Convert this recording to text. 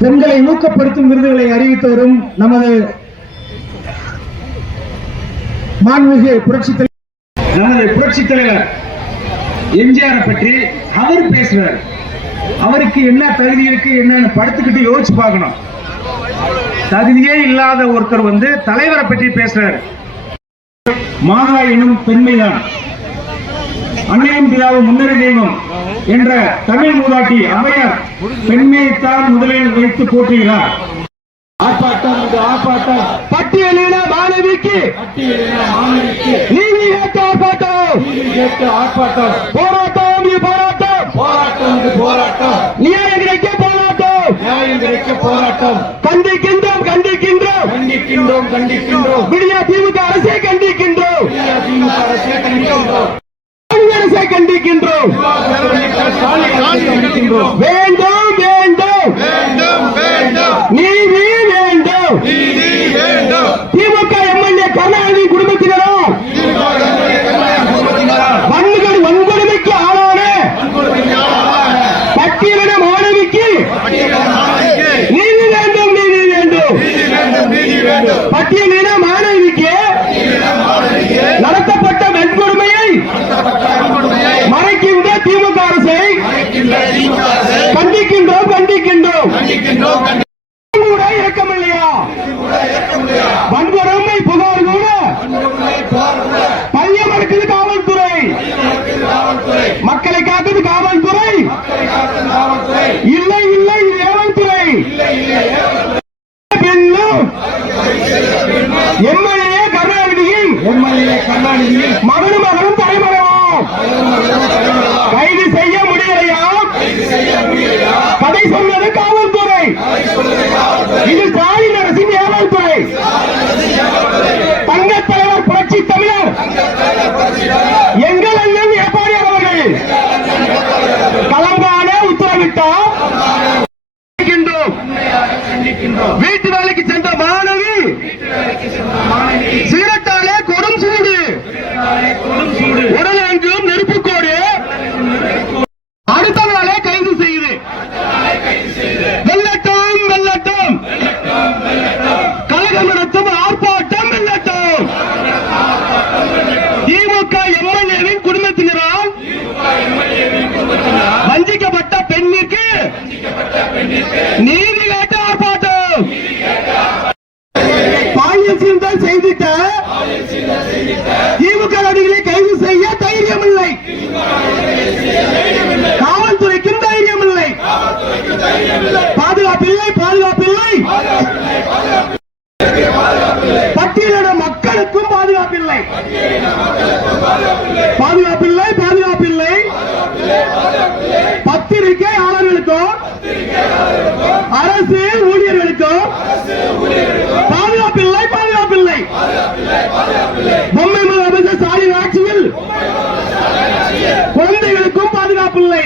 பெண்களை ஊக்கப்படுத்தும் விருதுகளை அறிவித்தவரும் நமது மாண்புமிகு புரட்சித் தலைவர் எம்ஜிஆர் பற்றி அவர் பேசுறார். அவருக்கு என்ன தகுதி இருக்கு என்னன்னு படுத்துக்கிட்டு யோசிச்சு பார்க்கணும். தகுதியே இல்லாத ஒருத்தர் தலைவரை பற்றி பேசுறார். மாதா எனும் பெண்மைதான் அன்னையும் பிதாவும் முன்னேற தெய்வம் என்ற தமிழ் மூதாட்டி அம்மையார் பெண்மையைத்தான் முதலில் வைத்து போற்றுகிறார். ஆர்ப்பாட்டம் ஆர்ப்பாட்டம் பட்டியலின மாணவிக்கு நீதி கேட்டு ஆர்ப்பாட்டம் ஆர்ப்பாட்டம் போராட்டம் போராட்டம் போராட்டம் போராட்டம் நியாயம் கிடைக்க போராட்டம் நியாயம் கிடைக்க போராட்டம் கண்டிக்கின்றோம் கண்டிக்கின்றோம் கண்டிக்கின்றோம் கண்டிக்கின்றோம் விடியா திமுக அரசை கண்டிக்கின்றோம் திமுக அரசை கண்டிக்கின்றோம் கண்டிக்கின்றோம் வேண்டும் வேண்டும் வேண்டும் வேண்டும் நீதி வேண்டும் நீதி வேண்டும். திமுக எம்எல்ஏ கருணாநிதி குடும்பத்தினரும் வன்கொடுமைக்கு ஆளான பட்டியலின மாணவிக்கு நீதி வேண்டும் நீதி வேண்டும். பட்டியலின மாணவிக்கு நடத்தப்பட்ட வன்கொடுமையை மறைக்கின்ற திமுக அரசை கண்டிக்கின்றோம் கண்டிக்கின்றோம். கூட இறக்கமில்லையா வன்கொடுமை புகார் கூட பைய மறுக்குது காவல்துறை, மக்களை காக்குது காவல்துறை. இல்லை இல்லை ஏவல்துறை. பின்னும் எம்எல்ஏ கருணாநிதியின் மகனும் மகனும் தலைமறைவோம். கைது செய்ய முடியலையா? கதை சொன்னது காவல்துறை. இது ஸ்டாலின் அரசின் ஏவல்துறை. தங்க தலைவர் புரட்சி தமிழர் எங்கள் அண்ணன் எடப்பாடி அவர்கள் களங்கான உத்தரவிட்டார். வீட்டு வேலைக்கு சென்ற மாணவி சீரட்டாலே கொடும் சூடு, உடல் எங்கும் நெருப்புக்கோடு அடுத்த நாளே கைது செய்து வெள்ளட்டும் வெள்ளட்டும் கழகம் நடத்தும் ஆர்ப்பாட்டம் வெள்ளட்டும். திமுக எம்எல்ஏவின் குடும்பத்தினரால் வஞ்சிக்கப்பட்ட பெண்ணிற்கு நீதி கேட்ட ஆர்ப்பாட்டம். பாலியல் சீண்டல் செய்திட்ட திமுக நடிகளை கைது செய்ய தைரியம் இல்லை. காவல்துறைக்கும் தைரியம் இல்லை. பாதுகாப்பில்லை பாதுகாப்பில்லை. பட்டியலின மக்களுக்கும் பாதுகாப்பில்லை பாதுகாப்பில்லை பாதுகாப்பில்லை. பத்திரிகையாளர்களுக்கும் அரசு ஊழியர்களுக்கும் பாதுகாப்பில்லை பாதுகாப்பில்லை. பொம்மை முதலமைச்சர் ஸ்டாலின் ஆட்சியில் குழந்தைகளுக்கும் பாதுகாப்பில்லை.